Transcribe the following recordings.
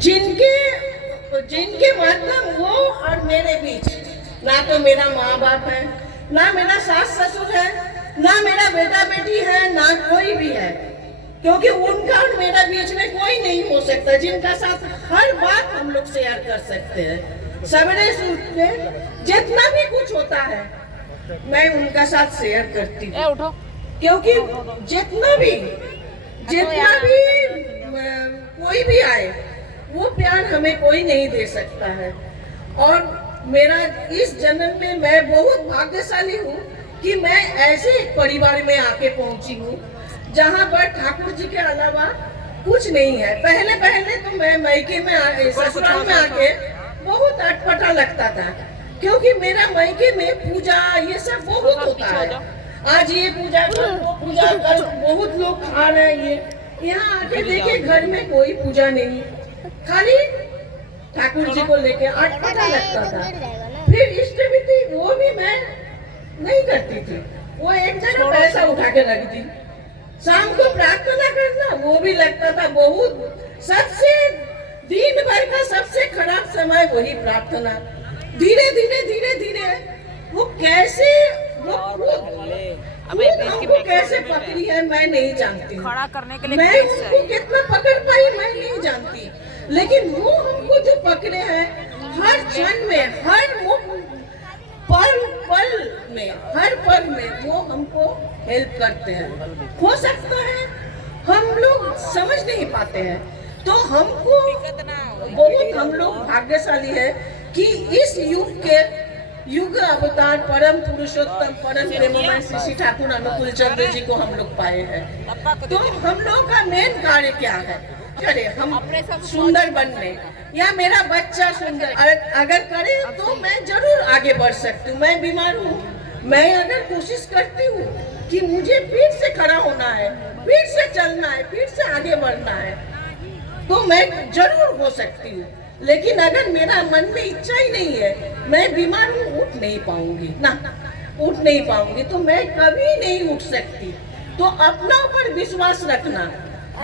जिनके जिनके मतलब वो और मेरे बीच ना तो मेरा माँ बाप है, ना मेरा सास ससुर है, ना मेरा बेटा बेटी है, ना कोई भी है, क्योंकि उनका और मेरा बीच में कोई नहीं हो सकता जिनका साथ हर बात हम लोग शेयर कर सकते हैं। सवेरे से जितना भी कुछ होता है मैं उनका साथ शेयर करती हूँ, क्योंकि जितना भी कोई भी आए वो प्यार हमें कोई नहीं दे सकता है। और मेरा इस जन्म में मैं बहुत भाग्यशाली हूँ कि मैं ऐसे एक परिवार में आके पहुंची हूँ जहाँ पर ठाकुर जी के अलावा कुछ नहीं है। पहले तो मैं मायके में ससुराल में आके बहुत अटपटा लगता था, क्योंकि मेरा मायके में पूजा ये सब बहुत होता है। आज ये पूजा कर वो पूजा कर, बहुत लोग खा रहे हैं। ये यहाँ आके देखे घर में कोई पूजा नहीं, खाली ठाकुर जी को लेके अटपटा लगता था। फिर इष्टविधि वो भी मैं नहीं करती थी, वो एक जगह पैसा उठा के रख दी। शाम को प्रार्थना करना वो भी लगता था बहुत, सबसे दिन भर का सबसे खराब समय वही प्रार्थना। धीरे धीरे वो कैसे वो हमको कैसे पकड़ी है मैं नहीं जानती, खड़ा करने के लिए मैं उनको कितना पकड़ पाई मैं नहीं जानती, लेकिन वो हमको जो पकड़े हैं हर क्षण में, हर पल में वो हमको हेल्प करते हैं। हो सकता है हम लोग समझ नहीं पाते हैं, तो हमको बहुत हम लोग भाग्यशाली है कि इस युग अवतार परम पुरुषोत्तम परम प्रेममय श्री ठाकुर अनुकूल चंद्र जी को हम लोग पाए हैं। तो हम लोग का मेन कार्य क्या है? करे हम सुंदर बनने, या मेरा बच्चा सुंदर अगर करे तो मैं जरूर आगे बढ़ सकती हूँ। मैं बीमार हूँ, मैं अगर कोशिश करती हूँ कि मुझे फिर से खड़ा होना है, फिर से चलना है, फिर से आगे बढ़ना है, तो मैं जरूर हो सकती हूँ। लेकिन अगर मेरा मन में इच्छा ही नहीं है, मैं बीमार हूँ, उठ नहीं पाऊंगी ना, उठ नहीं पाऊंगी, तो मैं कभी नहीं उठ सकती। तो अपना ऊपर विश्वास रखना,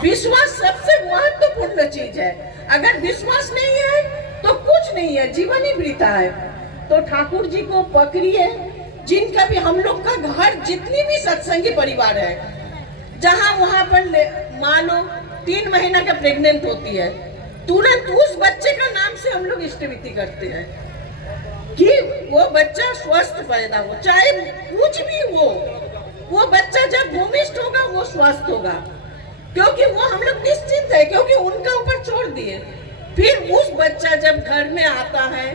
विश्वास सबसे महत्वपूर्ण चीज है। अगर विश्वास नहीं है तो कुछ नहीं है, जीवन ही वृथा है। तो ठाकुर जी को पकड़िए, जिनका भी हम लोग का घर, जितनी भी सत्संगी परिवार है, जहाँ वहाँ पर मानो 3 महीना का प्रेग्नेंट होती है, तुरंत उस बच्चे का नाम से हम लोग इष्टविधि करते हैं कि वो बच्चा स्वस्थ पैदा हो, चाहे कुछ भी हो, वो बच्चा जब भूमिष्ठ होगा वो स्वस्थ होगा, क्योंकि वो हम लोग निश्चिंत है, क्योंकि उनका ऊपर छोड़ दिए। फिर उस बच्चा जब घर में आता है,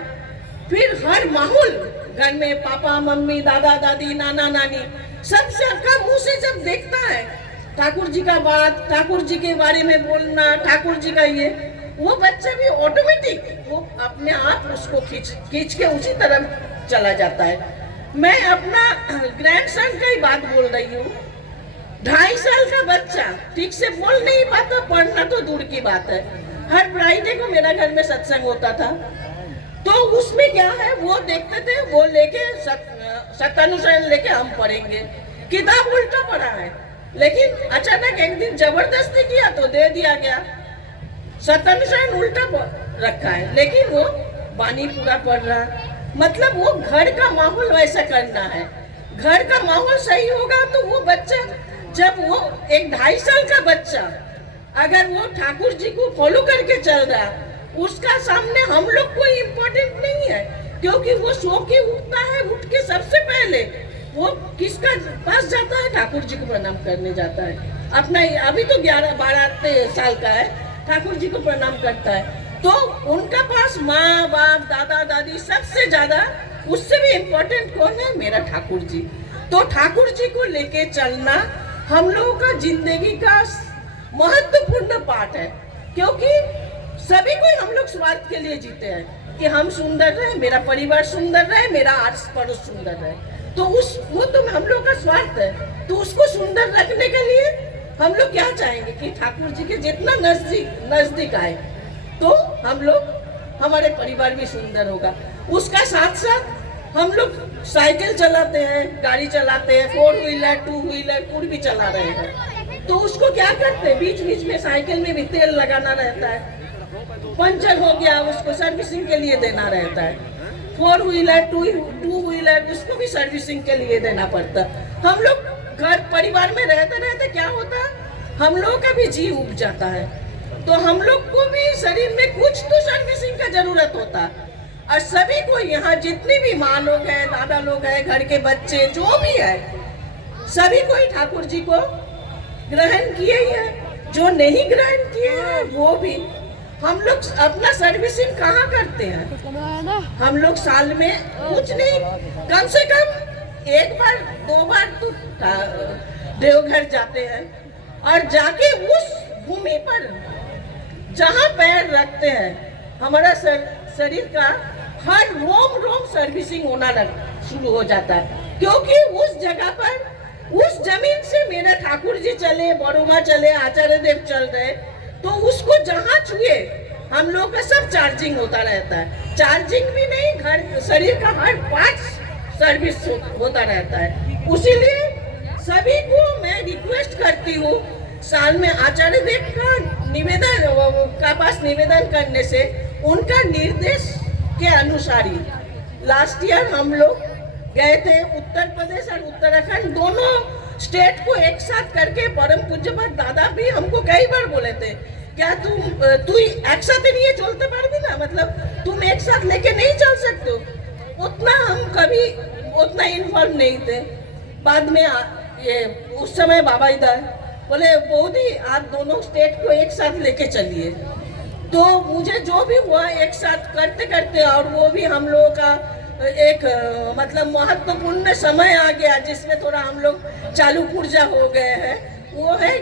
फिर हर माहौल घर में पापा मम्मी दादा दादी नाना नानी सबसे आपका मुंह से जब देखता है ठाकुर जी का बात, ठाकुर जी के बारे में बोलना, ठाकुर जी का ये, वो बच्चा भी ऑटोमेटिक वो अपने आप उसको खींच के उसी तरफ चला जाता है। मैं अपना ग्रैंडसन का ही बात बोल रही हूँ। 2.5 साल का बच्चा ठीक से बोल नहीं पाता, पढ़ना तो दूर की बात है। हर फ्राइडे को मेरा घर में सत्संग होता था, तो उसमें क्या है वो देखते थे, वो लेके सत्यानुशासन लेके हम पढ़ेंगे, किताब उल्टा पढ़ा है। लेकिन अचानक एक दिन जबरदस्ती किया तो दे दिया गया, सत्यानुशासन उल्टा रखा है, लेकिन वो बानी पूरा पढ़ रहा। मतलब वो घर का माहौल वैसा करना है, घर का माहौल सही होगा तो वो बच्चा, जब वो एक 2.5 साल का बच्चा अगर वो ठाकुर जी को फॉलो करके चल रहा, उसका सामने हम लोग कोई इम्पोर्टेंट नहीं है, क्योंकि वो सो के उठता है, उठ के सबसे पहले वो किसका पास जाता है? ठाकुर जी को प्रणाम करने जाता है। अपना अभी तो 11-12 साल का है, ठाकुर जी को प्रणाम करता है। तो उनका पास माँ बाप दादा दादी सबसे ज्यादा, उससे भी इम्पोर्टेंट कौन है? मेरा ठाकुर जी। तो ठाकुर जी को लेके चलना हम लोगों का जिंदगी का महत्वपूर्ण पार्ट है, क्योंकि सभी कोई हम लोग स्वार्थ के लिए जीते हैं कि हम सुंदर रहे, मेरा परिवार सुंदर रहे, मेरा आस पड़ोस सुंदर रहे, तो वो तो हम लोग का स्वार्थ है। तो उसको सुंदर रखने के लिए हम लोग क्या चाहेंगे कि ठाकुर जी के जितना नजदीक आए, तो हम लोग, हमारे परिवार भी सुंदर होगा। उसका साथ साथ हम लोग साइकिल चलाते हैं, गाड़ी चलाते हैं, 4 व्हीलर 2 व्हीलर कुछ भी चला रहे हैं, तो उसको क्या करते हैं, बीच बीच में साइकिल में भी तेल लगाना रहता है, पंचर हो गया उसको सर्विसिंग के लिए देना रहता है, 4 व्हीलर 2 व्हीलर उसको भी सर्विसिंग के लिए देना पड़ता। हम लोग घर परिवार में रहते रहते क्या होता, हम लोग का भी जी उब जाता है, तो हम लोग को भी शरीर में कुछ तो सर्विसिंग का जरूरत होता। और सभी को यहाँ जितनी भी माँ लोग हैं, दादा लोग हैं, घर के बच्चे जो भी है, सभी को ही ठाकुर जी को ग्रहण किए ही है। जो नहीं ग्रहण किए हैं वो भी, हम लोग अपना सर्विसिंग कहाँ करते हैं? हम लोग साल में कुछ नहीं, कम से कम 1 बार 2 बार तो देवघर जाते हैं, और जाके उस भूमि पर जहाँ पैर रखते हैं हमारा शरीर का हर रोम सर्विसिंग होना शुरू हो जाता है, क्योंकि उस जगह पर उस जमीन से मेरा ठाकुर जी चले, बड़ोमा चले, आचार्य देव चल रहे, तो उसको जहाँ छुए हम लोग का सब चार्जिंग होता रहता है। चार्जिंग भी नहीं, घर शरीर का हर पार्ट सर्विस होता रहता है। उसीलिए सभी को मैं रिक्वेस्ट करती हूँ, साल में आचार्य देव का निवेदन का पास निवेदन करने से उनका निर्देश के अनुसार ही लास्ट ईयर हम लोग गए थे उत्तर प्रदेश और उत्तराखंड दोनों स्टेट को एक साथ करके। परम पूज्यपाद दादा भी हमको कई बार बोले थे, क्या तू एक साथ ही नहीं चलते पारबी ना, मतलब तुम एक साथ लेके नहीं चल सकते हो। उतना हम कभी उतना इन्वॉल्व नहीं थे। बाद में ये उस समय बाबा इधर बोले बौदी आप दोनों स्टेट को एक साथ लेके चलिए, तो मुझे जो भी हुआ एक साथ करते करते, और वो भी हम लोगों का एक मतलब महत्वपूर्ण समय आ गया जिसमें थोड़ा हम लोग चालू पुर्जा हो गए हैं, वो है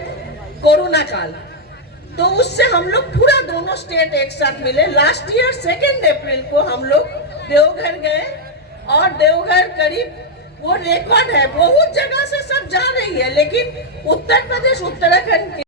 कोरोना काल। तो उससे हम लोग पूरा दोनों स्टेट एक साथ मिले। लास्ट ईयर 2 अप्रैल को हम लोग देवघर गए, और देवघर करीब वो रिकॉर्ड है, बहुत जगह से सब जा रही है, लेकिन उत्तर प्रदेश उत्तराखंड